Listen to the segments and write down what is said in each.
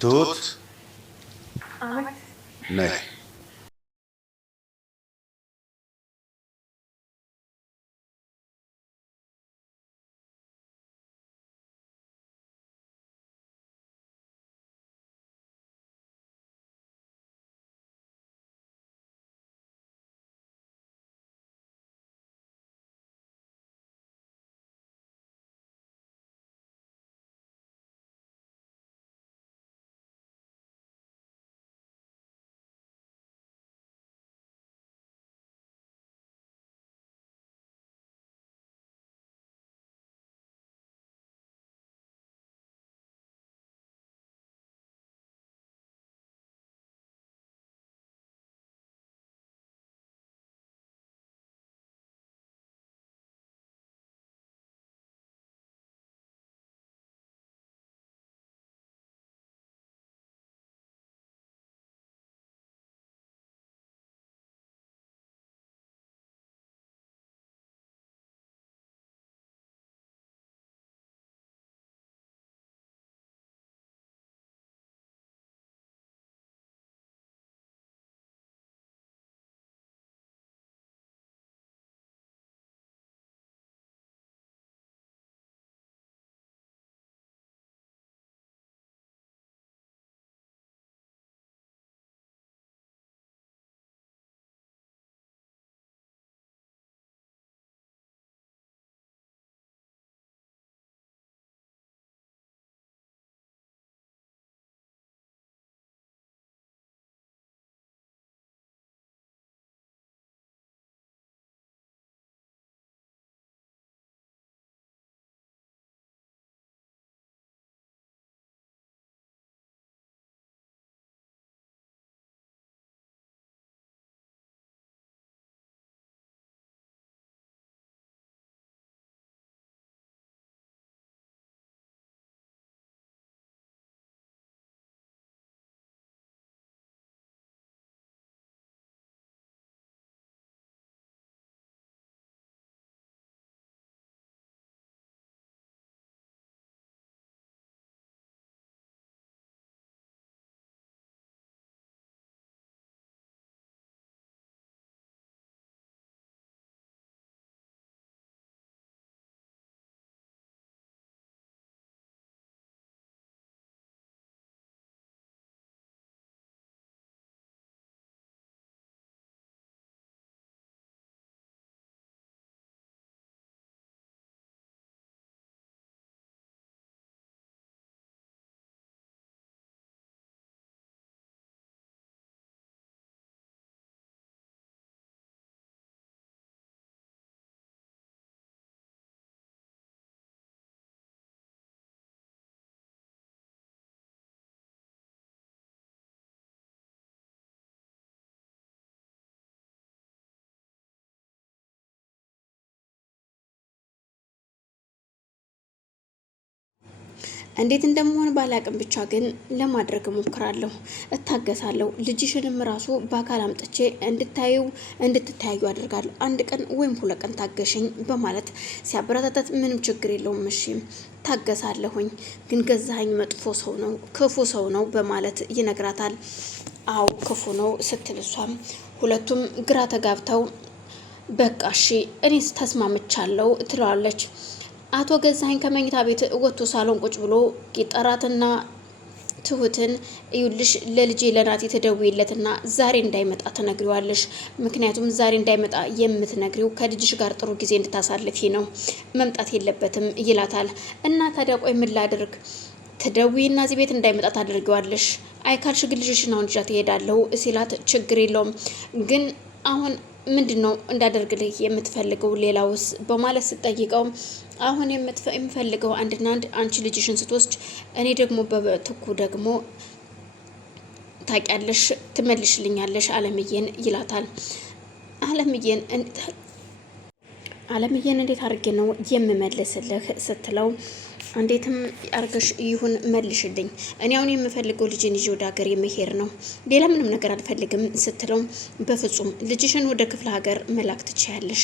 ትሁት ነይ። እንዴት እንደምሆን ባላቅም ብቻ ግን ለማድረግ እሞክራለሁ፣ እታገሳለሁ። ልጅሽንም ራሱ በአካል አምጥቼ እንድትታዩ አድርጋለሁ። አንድ ቀን ወይም 2 ቀን ታገሽኝ በማለት ሲያበረታታት ምንም ችግር የለውም እሺ ታገሳለሁኝ፣ ግን ገዛኸኝ መጥፎ ሰው ነው፣ ክፉ ሰው ነው በማለት ይነግራታል። አው ክፉ ነው ስትል እሷም ሁለቱም ግራ ተጋብተው በቃ እሺ እኔስ ተስማምቻለሁ ትለዋለች። አቶ ገዛኸኝ ከመኝታ ቤት ወጥቶ ሳሎን ቁጭ ብሎ ይጠራትና ትሁትን እዩልሽ ለልጄ ለናቲ ተደውይለትና ዛሬ እንዳይመጣ ትነግሪዋለሽ። ምክንያቱም ዛሬ እንዳይመጣ የምትነግሪው ከልጅሽ ጋር ጥሩ ጊዜ እንድታሳልፊ ነው፣ መምጣት የለበትም ይላታል። እና ታዲያ ቆይ ምን ላድርግ? ትደውይና እዚህ ቤት እንዳይመጣ ታደርጊዋለሽ። አይካልሽ ግን ልጅሽን አሁን ይዣት እሄዳለሁ ሲላት ችግር የለውም ግን አሁን ምንድነው እንዳደርግልህ የምትፈልገው ሌላውስ በማለት ስትጠይቀው አሁን የምፈልገው አንድና አንድ አንቺ ልጅሽን ስትወስድ እኔ ደግሞ በትኩ ደግሞ ታውቂያለሽ ትመልሽልኛለሽ አለምዬን ይላታል። አለምዬን እንዴት አድርጌ ነው የምመልስልህ ስትለው እንዴትም አርገሽ ይሁን መልሽልኝ። እኔ አሁን የምፈልገው ልጅን ይዤ ወደ ሀገር የመሄድ ነው፣ ሌላ ምንም ነገር አልፈልግም ስትለው በፍጹም ልጅሽን ወደ ክፍለ ሀገር መላክ ትችያለሽ፣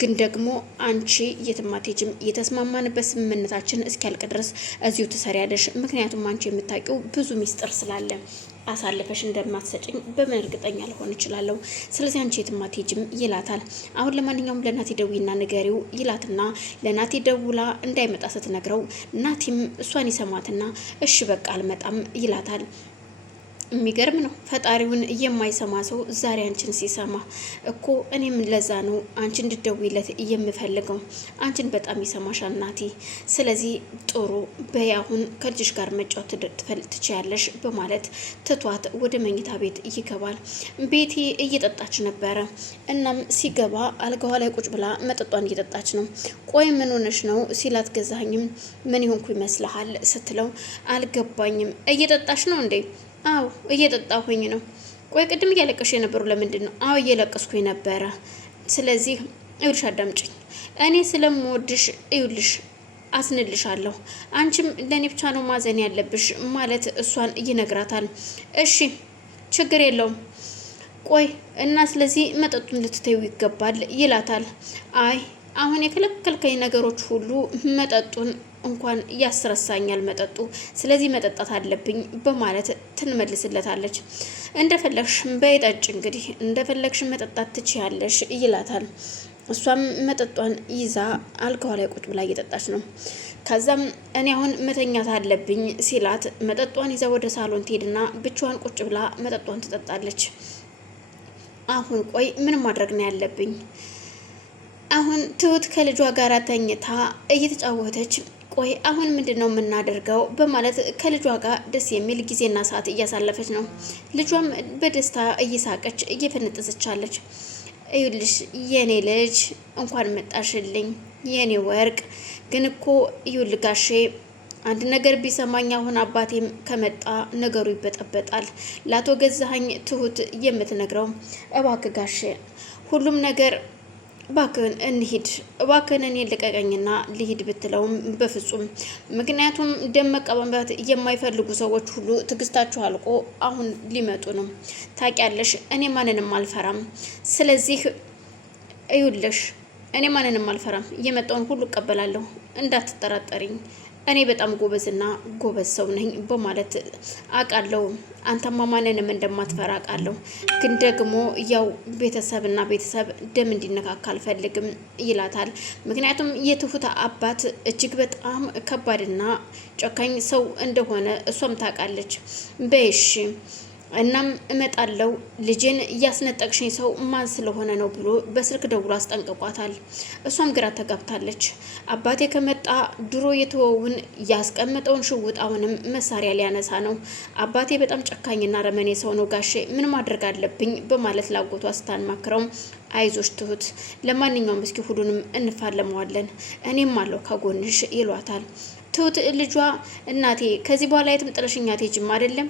ግን ደግሞ አንቺ የትም አትሄጂም። የተስማማንበት ስምምነታችን እስኪያልቅ ድረስ እዚሁ ትሰሪያለሽ። ምክንያቱም አንቺ የምታውቂው ብዙ ሚስጥር ስላለ አሳልፈሽ እንደማትሰጭኝ በምን እርግጠኛ ልሆን እችላለሁ? ስለዚህ አንቺ የትም አትሄጂም ይላታል። አሁን ለማንኛውም ለናቲ ደውይና ንገሪው ይላትና ለናቲ ደውላ እንዳይመጣ ስትነግረው ናቲም እሷን ይሰማትና እሺ በቃ አልመጣም ይላታል። የሚገርም ነው። ፈጣሪውን የማይሰማ ሰው ዛሬ አንቺን ሲሰማ እኮ እኔም ለዛ ነው አንቺ እንድትደውይለት የምፈልገው። አንቺን በጣም ይሰማሻል ናቲ። ስለዚህ ጥሩ በይ አሁን ከልጅሽ ጋር መጫወት ትችያለሽ በማለት ትቷት ወደ መኝታ ቤት ይገባል። ቤቲ እየጠጣች ነበረ። እናም ሲገባ አልጋዋ ላይ ቁጭ ብላ መጠጧን እየጠጣች ነው። ቆይ ምን ሆነሽ ነው ሲላት ገዛኸኝም ምን ይሆንኩ ይመስልሃል ስትለው አልገባኝም። እየጠጣሽ ነው እንዴ? አዎ እየጠጣሁኝ ነው። ቆይ ቅድም እያለቀሽ የነበሩ ለምንድን ነው? አዎ እየለቀስኩኝ ነበረ። ስለዚህ ይኸውልሽ አዳምጪኝ፣ እኔ ስለምወድሽ ይኸውልሽ አዝንልሻለሁ። አንቺም ለእኔ ብቻ ነው ማዘን ያለብሽ ማለት እሷን ይነግራታል። እሺ ችግር የለውም። ቆይ እና ስለዚህ መጠጡን ልትተዩ ይገባል ይላታል። አይ አሁን የከለከልከኝ ነገሮች ሁሉ መጠጡን እንኳን ያስረሳኛል መጠጡ፣ ስለዚህ መጠጣት አለብኝ በማለት ትንመልስለታለች። እንደፈለግሽ በይጠጭ እንግዲህ እንደፈለግሽ መጠጣት ትችያለሽ ይላታል። እሷም መጠጧን ይዛ አልጋዋ ላይ ቁጭ ብላ እየጠጣች ነው። ከዛም እኔ አሁን መተኛት አለብኝ ሲላት መጠጧን ይዛ ወደ ሳሎን ትሄድና ብቻዋን ቁጭ ብላ መጠጧን ትጠጣለች። አሁን ቆይ ምን ማድረግ ነው ያለብኝ? አሁን ትሁት ከልጇ ጋር ተኝታ እየተጫወተች ቆይ አሁን ምንድን ነው የምናደርገው በማለት ከልጇ ጋር ደስ የሚል ጊዜና ሰዓት እያሳለፈች ነው። ልጇም በደስታ እየሳቀች እየፈነጠሰቻለች። እዩልሽ የኔ ልጅ እንኳን መጣሽልኝ የኔ ወርቅ፣ ግን እኮ እዩል ጋሼ አንድ ነገር ቢሰማኝ አሁን አባቴም ከመጣ ነገሩ ይበጠበጣል። ለአቶ ገዛኸኝ ትሁት የምትነግረው እባክህ ጋሼ ሁሉም ነገር እባክህን እንሂድ፣ እባክህን እኔ ልቀቀኝና ልሂድ ብትለውም በፍጹም ምክንያቱም ደም መቀባባት የማይፈልጉ ሰዎች ሁሉ ትዕግስታቸው አልቆ አሁን ሊመጡ ነው። ታውቂያለሽ እኔ ማንንም አልፈራም። ስለዚህ እዩልሽ እኔ ማንንም አልፈራም፣ እየመጣውን ሁሉ እቀበላለሁ፣ እንዳትጠራጠሪኝ እኔ በጣም ጎበዝና ጎበዝ ሰው ነኝ በማለት አውቃለሁ። አንተማ ማንንም እንደማትፈራ አውቃለሁ፣ ግን ደግሞ ያው ቤተሰብና ቤተሰብ ደም እንዲነካካ አልፈልግም ይላታል። ምክንያቱም የትሁት አባት እጅግ በጣም ከባድና ጨካኝ ሰው እንደሆነ እሷም ታውቃለች። በይሽ እናም እመጣለሁ ልጅን እያስነጠቅሽኝ ሰው ማን ስለሆነ ነው ብሎ በስልክ ደውሎ አስጠንቅቋታል። እሷም ግራ ተጋብታለች። አባቴ ከመጣ ድሮ የተወውን ያስቀመጠውን ሽውጥ አሁንም መሳሪያ ሊያነሳ ነው። አባቴ በጣም ጨካኝና ረመኔ ሰው ነው ጋሼ፣ ምን ማድረግ አለብኝ በማለት ላጎቷ ስታንማክረው አይዞሽ ትሁት፣ ለማንኛውም እስኪ ሁሉንም እንፋለመዋለን፣ እኔም አለው ከጎንሽ ይሏታል። ትሁት ልጇ እናቴ ከዚህ በኋላ የትም ጥለሽኝ አትሄጂም አይደለም?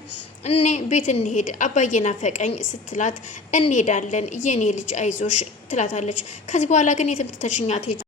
እኔ ቤት እንሄድ አባዬ ናፈቀኝ ስትላት እንሄዳለን የኔ ልጅ አይዞሽ ትላታለች። ከዚህ በኋላ ግን የትም ትተሽኝ አትሄጂም